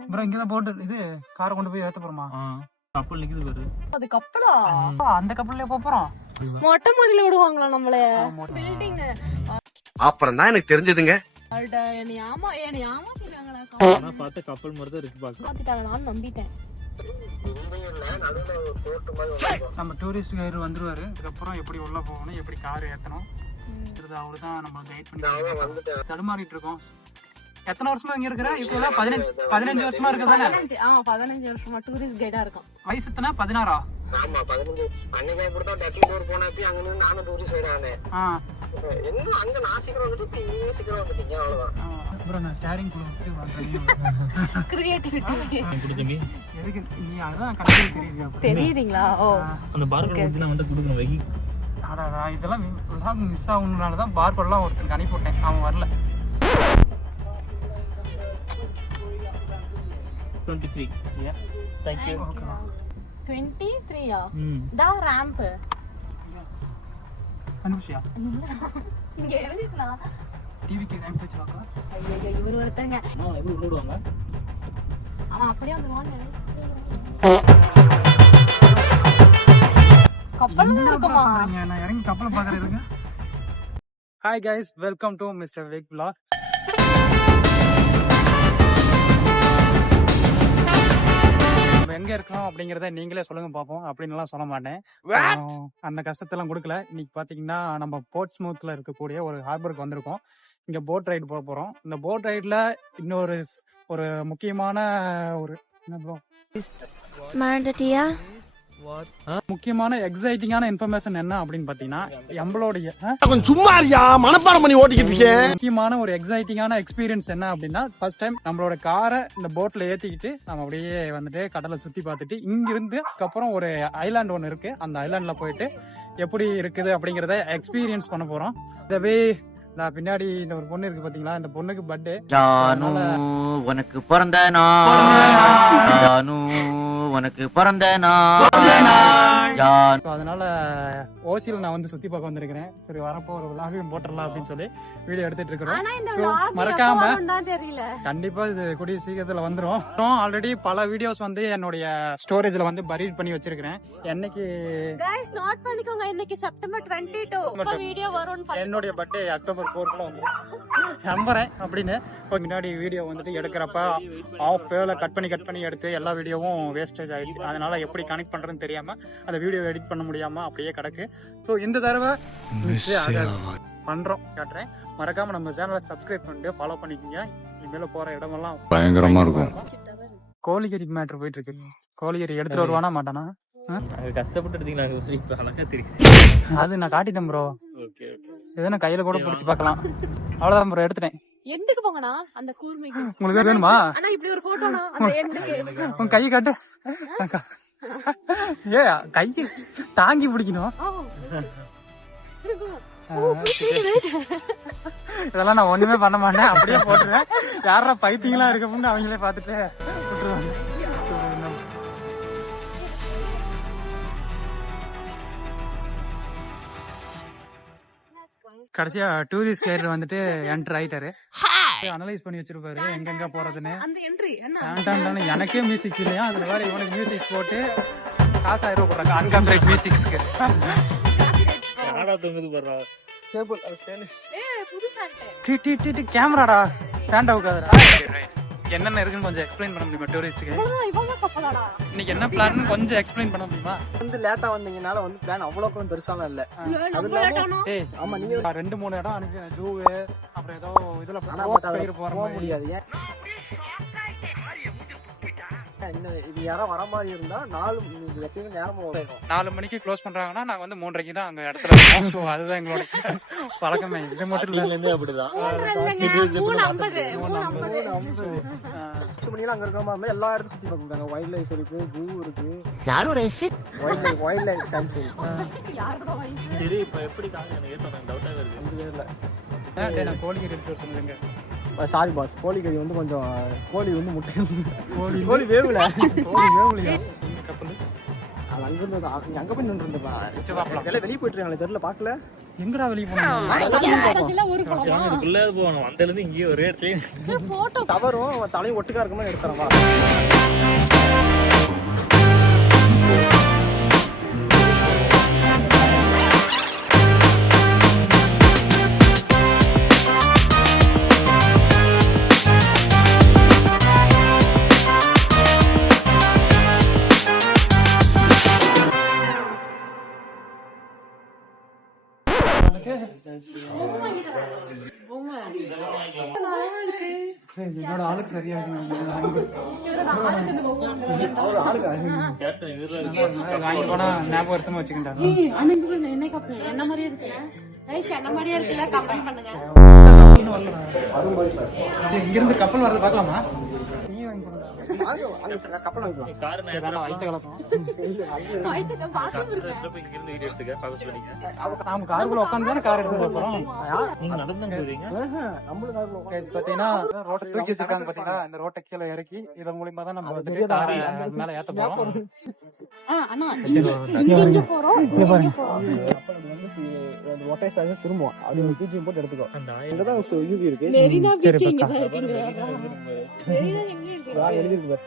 அப்புறம் இங்கதான் போட்டு இது காரை கொண்டு போய் ஏத்த போறோமா? கப்பல் நிக்குது பாரு. அது கப்பலா அந்த கப்பல்ல போறோம். மொட்டை மாடியில விடுவாங்களா நம்மள. பில்டிங் அப்புறம் தான் எனக்கு தெரிஞ்சதுங்க. என்னை ஆமா என்னை பார்த்தா கப்பல் மாதிரி தான் இருக்கு நான் நம்பிட்டேன். நம்ம டூரிஸ்ட் கைடு வந்துருவாரு. அதுக்கப்புறம் எப்படி உள்ள போகணும் எப்படி கார் ஏத்தணும். அவரு தான் நம்ம கைட் பண்ணி தடுமாறிட்டு இருக்கோம். எத்தனை வருஷமா இங்க இருக்கிற? இப்ப பதினஞ்சு பதினஞ்சு வருஷமா இருக்குதானே பதினஞ்சு ஆ பதினஞ்சு வருஷமா டூரிஸ்ட் கைடா இருக்கும். வயசு எத்தனை? பதினாறா? ஆமா பதினஞ்சு அன்னைக்கு இப்படித்தான் டெட்லி டூர் போனப்பி அங்க நின்று நானும் டூரிஸ்ட் போயிடானே ஆ. இன்னும் அங்க நான் சீக்கிரம் வந்துட்டு இப்ப நீங்க சீக்கிரம் வந்துட்டீங்க அவ்வளவுதான். அப்புறம் நான் ஸ்டேரிங் குழு கிரியேட்டிவிட்டி கொடுத்தங்க? எதுக்கு? நீ அதான் கடைசியில் தெரியுது அப்படி தெரியுதுங்களா? ஓ. அந்த பார்க்கர் வந்து நான் வந்து கொடுக்கணும் வெகி. அடடா இதெல்லாம் விலாக் மிஸ் ஆகுனால தான் பார்பர்லாம் ஒருத்தருக்கு அனுப்பி விட்டேன் அவன் வரல. டுவெண்ட்டி த்ரீ தேங்க்யூ ஓகேவா டுவெண்ட்டி த்ரீயா ம் தா ரேம்ப் அனுப்பிச்சியா இங்க எழுதிக்கலாம் டிவிக்கு ரேம்ப் வச்சு பார்க்கலாம் ஐயோ இவர் ஒருத்தங்க எப்படி அவன் அப்படியே வந்து வாங்க கப்பல் இருக்குமா நான் இறங்கி கப்பலை பார்க்குறேன் இருங்க hi guys welcome to mister wake vlog. நம்ம எங்க இருக்கோம் அப்படிங்கறத நீங்களே சொல்லுங்க பாப்போம் அப்படின்னுலாம் சொல்ல மாட்டேன். அந்த கஷ்டத்தெல்லாம் கொடுக்கல. இன்னைக்கு பாத்தீங்கன்னா நம்ம போர்ட் ஸ்மூத்ல இருக்கக்கூடிய ஒரு ஹார்பருக்கு வந்திருக்கோம். இங்க போட் ரைடு போக போறோம். இந்த போட் ரைட்ல இன்னொரு ஒரு முக்கியமான ஒரு என்ன? மறந்துட்டியா? முக்கியமான எக்ஸைட்டிங்கான இன்ஃபர்மேஷன் என்ன அப்படின்னு பாத்தீங்கன்னா நம்மளுடைய? கொஞ்சம் சும்மா இருக்கியா? மனப்பாடம் பண்ணி ஓட்டிக்கிட்டு இருக்கேன் முக்கியமான ஒரு எக்ஸைட்டிங்கான எக்ஸ்பீரியன்ஸ் என்ன அப்படின்னா ஃபர்ஸ்ட் டைம் நம்மளோட காரை இந்த போட்ல ஏத்திக்கிட்டு நம்ம அப்படியே வந்துட்டு கடலை சுத்தி பார்த்துட்டு இங்கிருந்து அப்புறம் ஒரு ஐலாண்ட் ஒன்று இருக்கு. அந்த ஐலாண்ட்ல போயிட்டு எப்படி இருக்குது அப்படிங்கறத எக்ஸ்பீரியன்ஸ் பண்ண போறோம். இதவே நான் பின்னாடி இந்த ஒரு பொண்ணு இருக்கு பாத்தீங்களா இந்த பொண்ணுக்கு பர்த்டே ஜானு உனக்கு பிறந்த ஜானு உனக்கு பிறந்த நான் ஜானு அதனால ஓசியில நான் வந்து சுத்தி பார்க்க வந்திருக்கிறேன். சரி வரப்போ ஒரு விலாகையும் போட்டுடலாம் அப்படின்னு சொல்லி வீடியோ எடுத்துட்டு இருக்கிறோம். மறக்காம கண்டிப்பா இது கூடிய சீக்கிரத்துல வந்துரும். ஆல்ரெடி பல வீடியோஸ் வந்து என்னுடைய ஸ்டோரேஜ்ல வந்து பரீட் பண்ணி வச்சிருக்கிறேன். என்னைக்கு நோட் பண்ணிக்கோங்க இன்னைக்கு செப்டம்பர் 22 எப்ப வீடியோ பாருங்க என்னுடைய பர்த்டே அக்டோபர் ஃபோர்க்குள்ள வந்துரும். நம்புறேன் அப்படின்னு. இப்ப முன்னாடி வீடியோ வந்துட்டு எடுக்கிறப்ப ஆஃப் வேல கட் பண்ணி கட் பண்ணி எடுத்து எல்லா வீடியோவும் வேஸ்டேஜ் ஆயிடுச்சு. அதனால எப்படி கனெக்ட் பண்றதுன்னு தெரியாம அந்த வீடியோ எடிட் பண்ண முடியாம அப்படியே கிடக்கு. ஸோ இந்த தடவை. பண்றோம் காட்டுறேன். மறக்காம நம்ம சேனலை சப்ஸ்கிரைப் பண்ணிட்டு ஃபாலோ பண்ணிக்கோங்க. இனிமேல போற இடமெல்லாம் பயங்கரமா இருக்கும். கோழிகறி மேட்ரு போயிட்டு இருக்கு கோழிகறி எடுத்துட்டு வருவானா மாட்டானா? அது நான் காட்டிட்டேன் ப்ரோ ஓகே ஓகே. எதனா கையில கூட பிடிச்சி பார்க்கலாம். அவ்வளவுதான் ப்ரோ எடுத்துட்டேன். எண்டுக்கு போங்கண்ணா அந்த கூர்மைக்கு. உங்களுக்கு வேணுமா? ஆனா இப்படி ஒரு போட்டோனா அந்த எண்டுக்கு. உன் கை காட்டு. ஏ கை தாங்கி பிடிக்கணும். இதெல்லாம் நான் ஒண்ணுமே பண்ண மாட்டேன். அப்படியே போட்டுருவேன். யாரா பைத்தியங்களா இருக்க அவங்களே பார்த்துட்டு விட்டுருவாங்க. கடைசியா டூரிஸ்ட் கைடர் வந்துட்டு என்டர் ஆயிட்டாரு. அனலைஸ் பண்ணி வச்சிருப்பாரு. எங்கெங்க போறதுன்னு. அந்த என்ட்ரி என்ன? எனக்கே மியூசிக் இல்லையா? அதுல வேற இவனுக்கு மியூசிக் போட்டு காசு ஆயிரம் ரூபாய் போடுறாங்க அன்காம்பிரைட் மியூசிக்ஸ்க்கு யாரா தொங்குது பாரு கேபிள் ஏ புது பேண்ட் டி டி டி டி கேமராடா ஸ்டாண்ட் அவுக்காதடா என்னென்ன இருக்குன்னு கொஞ்சம் எக்ஸ்பிளைன் பண்ண முடியுமா டூரிஸ்ட்டுக்கு இன்னைக்கு என்ன பிளான் கொஞ்சம் எக்ஸ்பிளைன் பண்ண முடியுமா? வந்து லேட்டா வந்தீங்கனால வந்து பிளான் அவ்வளவு பெருசாலாம் இல்ல. ஆமா நீங்க ரெண்டு மூணு இடம் அனுப்பி ஜூவு அப்புறம் ஏதோ இதுல போற முடியாது. இது யாராவது வர மாதிரி இருந்தா நாலு எப்பயுமே நேரமா வரும். நாலு மணிக்கு க்ளோஸ் பண்றாங்கன்னா நாங்க வந்து மூன்றரைக்கு தான் அங்க இடத்துல இருப்போம் ஸோ அதுதான் எங்களோட பழக்கமே. இது மட்டும் இல்ல இருந்து அப்படிதான். பத்து மணிலாம் அங்க இருக்க மாதிரி எல்லா இடத்தையும் சுத்தி பார்க்க வைல்ட் லைஃப் இருக்கு. ஜூ இருக்கு யாரும் வைல்ட் லைஃப் வைல்ட் லைஃப் வயசு சரி இப்ப எப்படி காங்க எனக்கு ஏத்தணும் டவுட்டாக ரெண்டு பேர்ல டேய், நான் கோழிக்கு எடுத்து சொல்லுங்க. சாரி பாஸ் கோழிக்கறி வந்து கொஞ்சம் கோழி வந்து முட்டை கோழி? கோழி வேவல. கோழி வேவலையா? கப்பல். அது அங்க இருந்து அங்க போய் நின்று. எல்லாம் வெளியே போயிட்டு இருக்காங்களே தெரியல பாக்கல எங்கடா வெளியே போனோம் இதுக்குள்ள போகணும்? அந்த இருந்து இங்கேயே ஒரே இடத்துல போட்டோ தவறும் அவன் தலையும் ஒட்டுக்கா இருக்க மாதிரி எடுத்துறவா என்னோட ஆளுக்கு சரியா கேப்டன் இவரு வாங்கி போனா ஞாபகம் வருத்தமா வச்சுக்கிட்டா என்ன மாதிரியே இருக்கு என்ன மாதிரியே இருக்குல்ல கமெண்ட் பண்ணுங்க சரி இங்க இருந்து கப்பல் வரது பார்க்கலாமா நாம காருக்குள்ள உட்காந்து தானே கார் எடுத்து போறோம்? நீங்க நடந்து தான் போறீங்க நம்மளுக்கு அதுல உட்காந்து Guys, பாத்தீங்கன்னா ரோட்டை தூக்கி வச்சிருக்காங்க பாத்தீங்கன்னா இந்த ரோட்டை கீழே இறக்கி இதன் மூலியமா தான் நம்ம வந்துட்டு காரை மேல ஏத்த போறோம். அண்ணா இங்க வந்து திரும்புவோம். அப்படி ஒரு போட்டு எடுத்துக்கோ. இங்கதான் யூவி இருக்கு.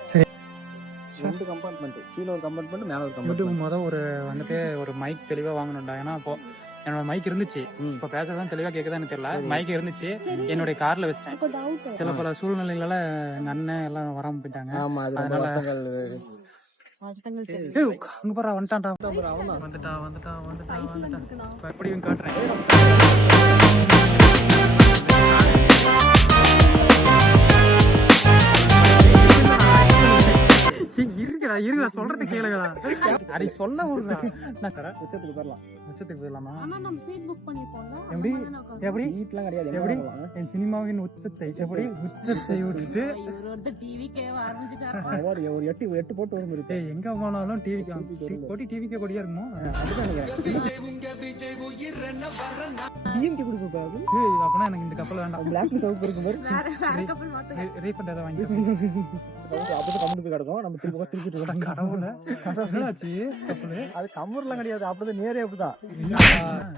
சரி, இருக்குங்க. ரெண்டு கம்பார்ட்மெண்ட் கீழ ஒரு கம்பார்ட்மெண்ட் மேல ஒரு கம்பார்ட்மெண்ட் முத ஒரு வந்துட்டு ஒரு மைக் தெளிவா வாங்கணும்டா. ஏன்னா இப்போ என்னோட மைக் இருந்துச்சு. இப்ப பேசுறதுதான் தெளிவா கேக்குதான்னு தெரியல. மைக் இருந்துச்சு. என்னுடைய கார்ல வச்சிட்டேன். சில பல சூழ்நிலைகளால எங்க அண்ணன் எல்லாம் வராம போயிட்டாங்க. அதனால- அங்க பாரு வந்துட்டான்டா. வந்துட்டா வந்துட்டா எப்படியும் காட்டுறேன். ஏய், இருக்குடா சொல்றது கேளுடா அடி சொல்ல விடுறா நான் உச்சத்துக்கு போயிடலாம் உச்சத்துக்கு போயிடலாமா? ஆனா நம்ம சீட் புக் பண்ணிருப்போம்ல எப்படி? எப்படி? சீட்லாம் கிடையாது எப்படி? என் சினிமாவின் உச்சத்தை எப்படி? உச்சத்தை விட்டுட்டு டிவிக்கே ஆரம்பிச்சுட்டாரு? ஒரு எட்டு எட்டு போட்டு வரும் இருக்கு எங்க போனாலும் டிவி கொடி டிவிக்கே கொடியா இருக்குமோ? டிஎம்கே கொடுக்க கூடாது ஏய் அப்பனா எனக்கு இந்த கப்பல் வேண்டாம். பிளாக் சவுக்கு இருக்கும்போது வேற வேற கப்பல் மாத்துங்க. ரீஃபண்ட் ஏதாவது வாங்கி அப்படி கம்முனு போய் கிடக்கும். நம்ம திருப்பிட்டு இருக்கோம் கடவுள. கப்பல்? அது கம்மர்லாம் கிடையாது. அப்படிதான் நேரே அப்படிதான்.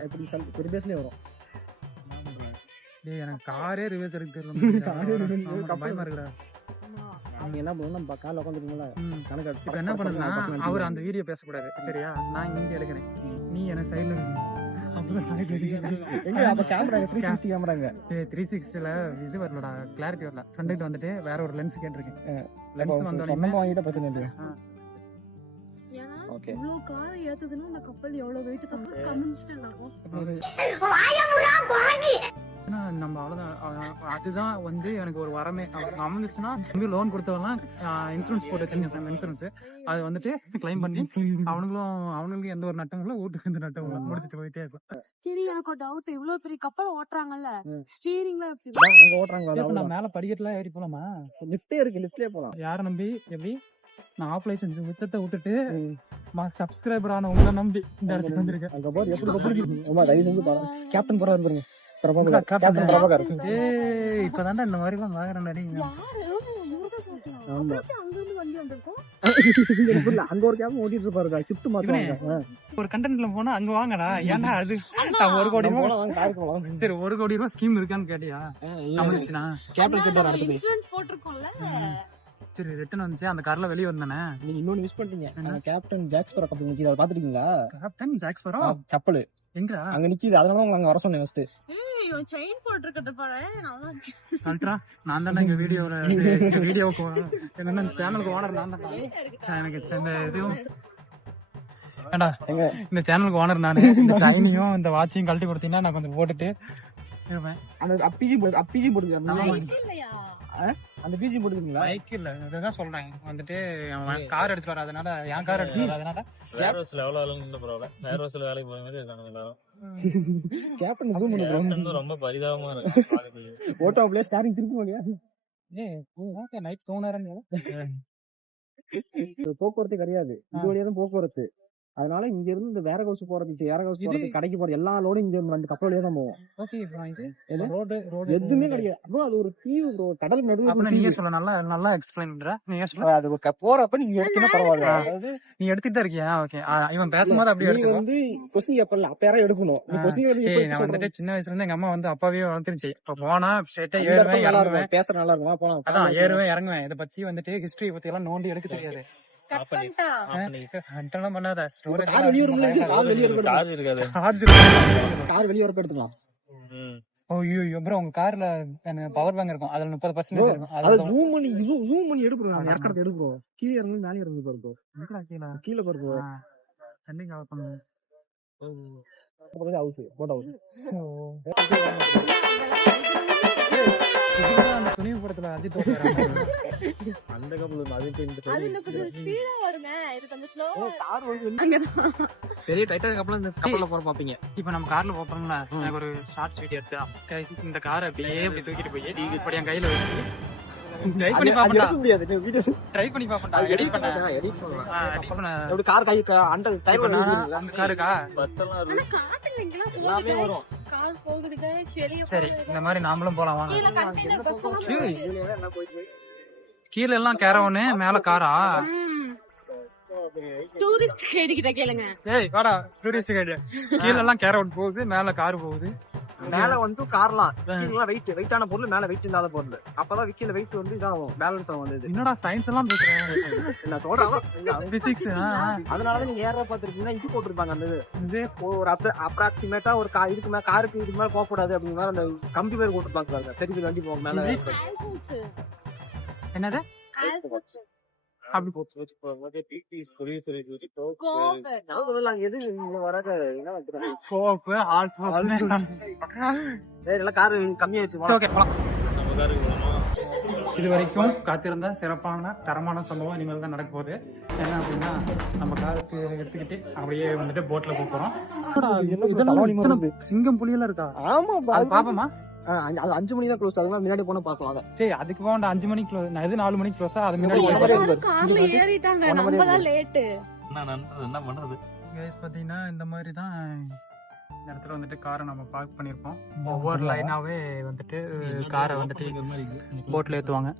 எப்படி சொல் வரும். டேய் எனக்கு காரே ரிவர்ஸ் இருக்கு தெரியல பயமா இருக்குடா. அவங்க என்ன பண்ணுவோம் நம்ம காலைல உட்காந்துருக்கோம்ல. கணக்கு இப்ப என்ன பண்ணுனா அவர் அந்த வீடியோ பேசக்கூடாது. சரியா? நான் இங்க எடுக்கிறேன். நீ என்ன சைடுல இது வரலடா. கிளாரிட்டி வரல. ஃப்ரண்ட் வந்துட்டு வேற ஒரு லென்ஸ் கேட்டிருக்கேன். லென்ஸ் வந்தோடனே பிரச்சனை இல்லையா? இவ்வளவு காரை ஏத்துதுன்னா அந்த கப்பல் எவ்வளவு வெயிட் சப்போஸ் ஏன்னா நம்ம அவ்வளவுதான் அதுதான் வந்து எனக்கு ஒரு வரமே. அவங்க அமைஞ்சிச்சுன்னா திரும்பி லோன் கொடுத்தவங்கலாம் இன்சூரன்ஸ் போட்டு வச்சிருக்கேன் இன்சூரன்ஸ் அது வந்துட்டு கிளைம் பண்ணி அவனுங்களும் அவனுங்களுக்கு எந்த ஒரு இல்லை வீட்டுக்கு எந்த நட்டமும் இல்லை. முடிச்சுட்டு போயிட்டே இருக்கலாம் சரி எனக்கு ஒரு டவுட் இவ்வளவு பெரிய கப்பல் ஓட்டுறாங்கல்ல. ஸ்டீரிங்ல அங்க ஓட்டுறாங்க நான் மேல படிக்கட்டுலாம் ஏறி போலாமா? லிஃப்டே இருக்கு லிஃப்ட்லயே போலாம். யார நம்பி எப்படி? நான் ஆஃப் லைசன்ஸ் உச்சத்தை விட்டுட்டு சப்ஸ்கிரைபர் ஆன உங்களை நம்பி இந்த இடத்துக்கு வந்திருக்கேன். அங்க போது எப்படி கப்பல் ஆமா தயவு செஞ்சு பாருங்க கேப்டன் போறாரு பாருங்க. பிரபாகர். கேப்டன் பிரபாகர். ஏய் இப்பதான்டா இந்த மாதிரி எல்லாம் வாங்குறேன் சொல்றான். ஆமா. அங்க ஒரு கேப் ஓட்டிட்டு இருப்பாரு ஷிஃப்ட் மாத்துவாங்க. ஒரு கண்டென்ட்ல போனா அங்க வாங்கடா. ஏன்டா அது? ஒரு கோடி ரூபா போலாம் வாங்க காருக்கு போலாம். சரி ஒரு கோடி ரூபா ஸ்கீம் இருக்கான்னு கேட்டியா? கேப்டன் கிட்ட இன்சூரன்ஸ் போட்டிருக்கோம்ல. சரி ரிட்டர்ன் வந்துச்சு. அந்த கார்ல வெளிய வந்தானே. நீங்க இன்னொன்னு மிஸ் பண்ணிட்டீங்க. அங்க கேப்டன் ஜாக்ஸ்பரோ கப்பல் நிக்கிது. அதை பாத்துருக்கீங்களா கேப்டன் ஜாக்ஸ் வரோ கப்பல். எங்கடா? அங்க நிக்கிது. அதனால உங்களை அங்க வர சொன்னேன் ஃபர்ஸ்ட் செயின் பாரு நல்லா நான் தானே எங்க வீடியோல வீடியோக்கு என்னன்னா இந்த சேனலுக்கு ஓனர் நான் தான் எனக்கு இந்த இதுவும் ஏண்டா எங்க? இந்த சேனலுக்கு ஓனர் நானு. இந்த சைனையும் இந்த வாட்சையும் கழட்டி கொடுத்தீங்கன்னா நான் கொஞ்சம் போட்டுட்டு இருப்பேன். அந்த அப்பிஜி போட்டு அப்பிஜி இல்லையா? அந்த பிஜி போட்டுருக்கீங்களா பைக் இல்ல. இதுதான் சொல்றேன் வந்துட்டு கார் எடுத்து வர அதனால என் கார் எடுத்து வர அதனால வேர் ஹவுஸ்ல எவ்வளவு ஆளுங்க பரவாயில்ல வேர் ஹவுஸ்ல வேலைக்கு போற மாதிரி இருக்காங்க எல்லாரும். கேப்டன் ஜூம் பண்ணி ரொம்ப பரிதாபமா இருக்கு. ஓட்டோ அப்படியே ஸ்டாரிங் திருப்பி போலியா ஏ நைட் தூங்குறாரு போக்குவரத்து கிடையாது. இது வழியா தான் போக்குவரத்து. அதனால இங்க இருந்து இந்த வேற ஹவுஸ் போறது வேற ஹவுஸ் போறது கடைக்கு போறது எல்லா லோடும் இங்க ரெண்டு கப்பல் வழியா தான் போவோம். ஓகே இது எது? ரோடு ரோடு எதுவுமே கிடையாது. ப்ரோ அது ஒரு தீவு ப்ரோ கடல் நடுவுல அப்ப ஒரு நீங்க. சொல்ல நல்லா நல்லா எக்ஸ்பிளைன் பண்ற. நீங்க சொல்ல அது போறப்ப நீங்க எடுத்தீங்கன்னா பரவாயில்ல. அதாவது நீ எடுத்துட்டு இருக்கியா ஓகே இவன் பேசும்போது அப்படியே நீ எடுத்துக்கோ. வந்து கொஸ்டின் கேப்பர்ல அப்ப யாரும் எடுக்கணும். நீ. கொஸ்டின் ஏய் நான் வந்துட்டு சின்ன வயசுல இருந்து எங்க அம்மா வந்து அப்பாவே வளர்த்துருச்சு. இப்ப போனா ஸ்ட்ரெயிட்டா ஏறுவேன் நல்லா இறங்குவேன். பேசுற நல்லா இருக்கும். போலாம் அதான் ஏறுவேன் இறங்குவேன். இதை பத்தி வந்துட்டு ஹிஸ்டரி பத்தி எல்லாம் நோண்டி எடுக்க தெரியாது. கட் ஆஃப் பண்ணி பண்ணிட்டா ஆஃப் பண்ணி அட்டெல்லாம் பண்ணாத. ஸ்டோரேஜ் கார் வெளியே வரும்ல இது கார் வெளியே இருக்கும் சார்ஜ் இருக்காது. சார்ஜ் கார் வெளியே வரப்ப எடுத்துக்கலாம். ஐயோ ப்ரோ உங்க கார்ல பவர் பேங்க் இருக்கும். அதுல முப்பது பர்சன்டேஜ் இருக்கும் அத ஜூம் பண்ணி ஜூம் பண்ணி எடுப்புறோம் அதான். இறக்கறத எடுப்புறோம் கீழே இறங்கி மேலே இறங்கி பாருப்போ கீழே? கீழே தண்ணி கவர் ஹவுஸ் போட் ஹவுஸ் படத்துல அஜித். அந்த கப்பல் அதுக்கு இந்த கொஞ்சம் ஸ்பீடா வருங்க இது கொஞ்சம் ஸ்லோ கார் வந்து பெரிய டைட்டானிக் கப்பல் இந்த கப்பல்ல போற பாப்பீங்க. இப்ப நம்ம கார்ல போறோம்ல. எனக்கு ஒரு ஷார்ட்ஸ் வீடியோ எடுத்து இந்த காரை அப்படியே இப்படி தூக்கிட்டு போய் இப்படி என் கையில வச்சு ட்ரை பண்ணி அது பாப்பா எடுக்க முடியாது. வீடியோ ட்ரை பண்ணி பாப்பா எடிட் பண்ண. எடிட் பண்ணலாம் ஆ, edit பண்ண. எப்படி கார் கை அந்த டயர் அந்த காருக்கா பஸ் எல்லாம் இருக்கு. எல்லாமே வரும். கார் போகுது guys, வெளிய சரி இந்த மாதிரி நாமளும் போலாம் வாங்க. கீழ கண்டெய்னர் பஸ் எல்லாம் கீழ எல்லாம் கேரவனு மேல காரா? ம். டூரிஸ்ட் கைடு கிட்ட கேளுங்க. ஏய் வாடா டூரிஸ்ட் கைடு. கீழ எல்லாம் கேரவன் போகுது மேல கார் போகுது. மேல வந்து கார்லாம் கீழலாம் வெயிட் வெயிட்டான பொருள் மேல வெயிட் இல்லாத பொருள். அப்பதான் கீழ வெயிட் வந்து இதாகும் பேலன்ஸ் ஆகும் வந்து இது. என்னடா சயின்ஸ் எல்லாம் பேசுறேன். நான் சொல்றேன் பிசிக்ஸ் அதனால நீங்க ஏற பாத்துருக்கீங்கன்னா இது போட்டிருப்பாங்க அந்த இது. ஒரு அப்ராக்சிமேட்டா ஒரு கா இதுக்கு மேல காருக்கு இதுக்கு மேல போக கூடாது அப்படிங்கிற அந்த கம்பி பேர் போட்டுருப்பாங்க தெரியுது வண்டி போக மேல. என்னது? இது வரைக்கும் காத்திருந்த சிறப்பான தரமான சம்பவம் இனிமேல் தான் நடக்க போகுது. என்ன அப்படின்னா நம்ம காருக்கு எடுத்துக்கிட்டு அப்படியே வந்துட்டு போட்ல போறோம். சிங்கம் புலியெல்லாம் இருக்கா? ஆமா பாப்போமா? அது அஞ்சு மணி தான் க்ளோஸ் அதனால முன்னாடி போனா பாக்கலாம் அதை. சரி அதுக்கு போக அஞ்சு மணிக்கு க்ளோஸ் நான் எது நாலு மணிக்கு க்ளோஸா அது முன்னாடி என்ன பண்றது? கைஸ் பார்த்தீங்கன்னா இந்த மாதிரி தான் இந்த இடத்துல வந்துட்டு காரை நம்ம பார்க் பண்ணியிருப்போம் ஒவ்வொரு லைனாவே வந்துட்டு காரை வந்துட்டு போட்ல ஏத்துவாங்க.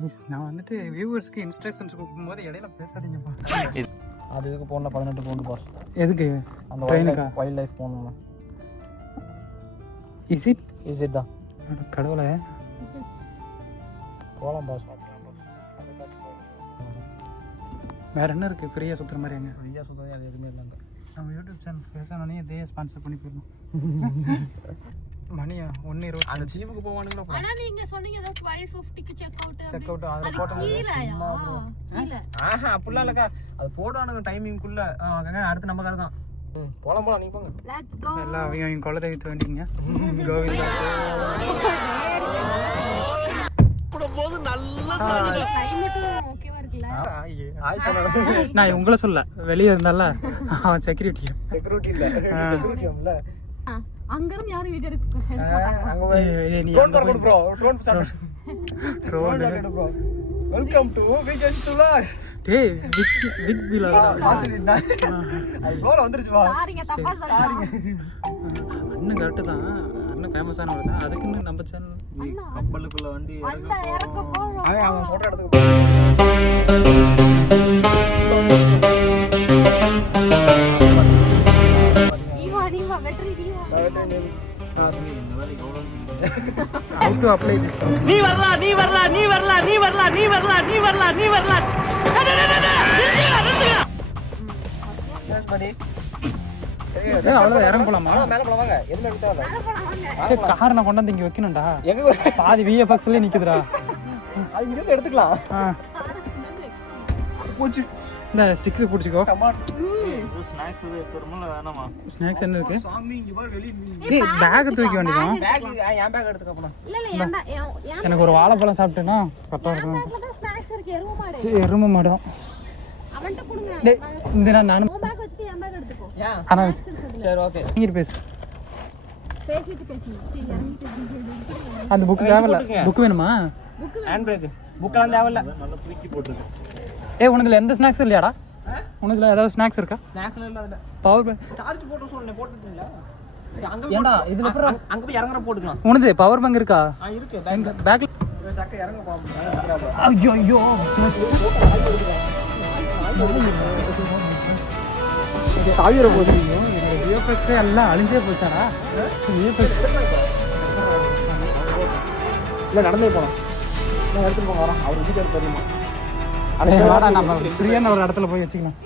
மிஸ் நான் வந்துட்டு வியூவர்ஸ்க்கு இன்ஸ்ட்ரக்ஷன்ஸ் கொடுக்கும்போது இடையில பேசாதீங்கப்பா அது இதுக்கு போன பதினெட்டு பவுண்டு பாஸ் எதுக்கு? அந்த ட்ரெயினுக்கா வைல்ட் லைஃப் போகணும் இஸ் இட் ஈஸிட் தான்? கடவுளே. போலாம் பாஸ் வேற என்ன இருக்கு? ஃப்ரீயா சுத்துற மாதிரி அங்க ஃப்ரீயா சுத்தம் அது எதுவுமே இல்லைங்க நம்ம யூடியூப் சேனல் பேசணுன்னே இதே ஸ்பான்சர் பண்ணி போயிடணும். மணியா ஒன்னு இருபது அந்த சீவுக்கு போவானுங்களா ஆனா நீங்க சொன்னீங்க ஏதோ 1250 க்கு செக் அவுட் செக் அவுட் அதில் அது போட்டோம் கீழயா? கீழ. ஆஹா அப்படிலாம் இல்லக்கா. அது போடுவானுங்க டைமிங்குள்ள அடுத்து நம்ம கார் தான் போலாம் போலாம் நீங்க போங்க லெட்ஸ் கோ எல்லாம் அவங்க அவங்க குலதெய்வத்தை வேண்டிங்க கோவிந்தா போது நல்ல நான் உங்களை சொல்ல வெளியே இருந்தால அவன் செக்யூரிட்டி செக்யூரிட்டி இல்ல செக்யூரிட்டி இல்ல அங்க இருந்து யாரும் வீடியோ எடுக்க bro bro welcome to weekend to டேய் பிக் பிக் பில் அது ப்ரோல வந்துருச்சு வா. சாரிங்க தப்பா சொல்றேன். அண்ணன் கரெக்டு தான். அண்ணன் ஃபேமஸானவர் தான். அதுக்குன்னு நம்ம சேனல் கப்பலுக்குள்ள வண்டி அவன் நீ வா வெற்றி இந்த வேலைக்கு நீ வரலாம் நீ வரலாம் நீ வரலாம் நீ வரலாம் நீ வரலாம் நீ வரலாம் நீ வரலாம் படி அவ்வளோதான் இறங்க போலாமா? மேல எதுல காரை நான் கொண்டாந்து இங்க வைக்கணும்டா. எங்க பாதி விஎஃப்எக்ஸ்லேயே நிக்குதுடா. அது இங்க எடுத்துக்கலாம். ஆ. போச்சு. இந்த ஸ்டிக்ஸ் பிடிச்சிக்கோ. ஸ்நாக்ஸ் பெருமாள் வேணாமா? ஸ்நாக்ஸ் என்ன இருக்கு? ஏய் பேக் தூக்கி வேண்டியதான் எனக்கு ஒரு வாழைப்பழம் சாப்பிட்டேன்னா கரெக்டாக இருக்கும். எருமை மாடும் டேய் இந்த நான் நானும் ஆனால் சரி ஓகே. இங்கிட்டு பேசு. அந்த புக் தேவையில்ல. புக் வேணுமா? ஹேண்ட் பிரேக் புக்கெல்லாம் தேவையில்ல நல்லா தூக்கி போட்டுருக்கு ஏய் உனதுல எந்த ஸ்நாக்ஸ் இல்லையாடா? உனதுல ஏதாவது ஸ்நாக்ஸ் இருக்கா? ஸ்நாக்ஸ்ல இல்ல அதுல. பவர் பேங்க் சார்ஜ் போட்டு சொன்னேன் போட்டுட்டீங்களா ஏன்டா, இதுல அப்புறம் அங்க- போய் இறங்குற போட்டுக்கலாம். உனது பவர் பேங்க் இருக்கா? இருக்கு எங்க பேக்ல பேங்க் சக்க இறங்க பாப்போம் ஐயோ ஐயோ போதுறீங்க என்னோட விஎஃப்எக்ஸே எல்லாம் அழிஞ்சே போச்சாடா. விஎஃப்எக்ஸ் இல்ல நடந்தே போலாம். நான் எடுத்துட்டு போங்க வரோம் அவர் வீட்டுக்கு தெரியுமா அதே வாடா நம்ம ஃப்ரீயான ஒரு இடத்துல போய் வச்சுக்கலாம்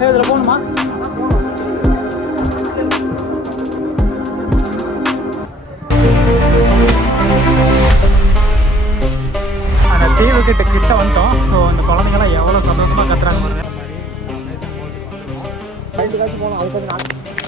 ஏய் இதில் போகணுமா? அந்த தீவு கிட்ட கிட்ட வந்துட்டோம். ஸோ அந்த குழந்தைங்களாம் எவ்வளோ சந்தோஷமா கத்துறாங்க போகலாம். அதுக்கு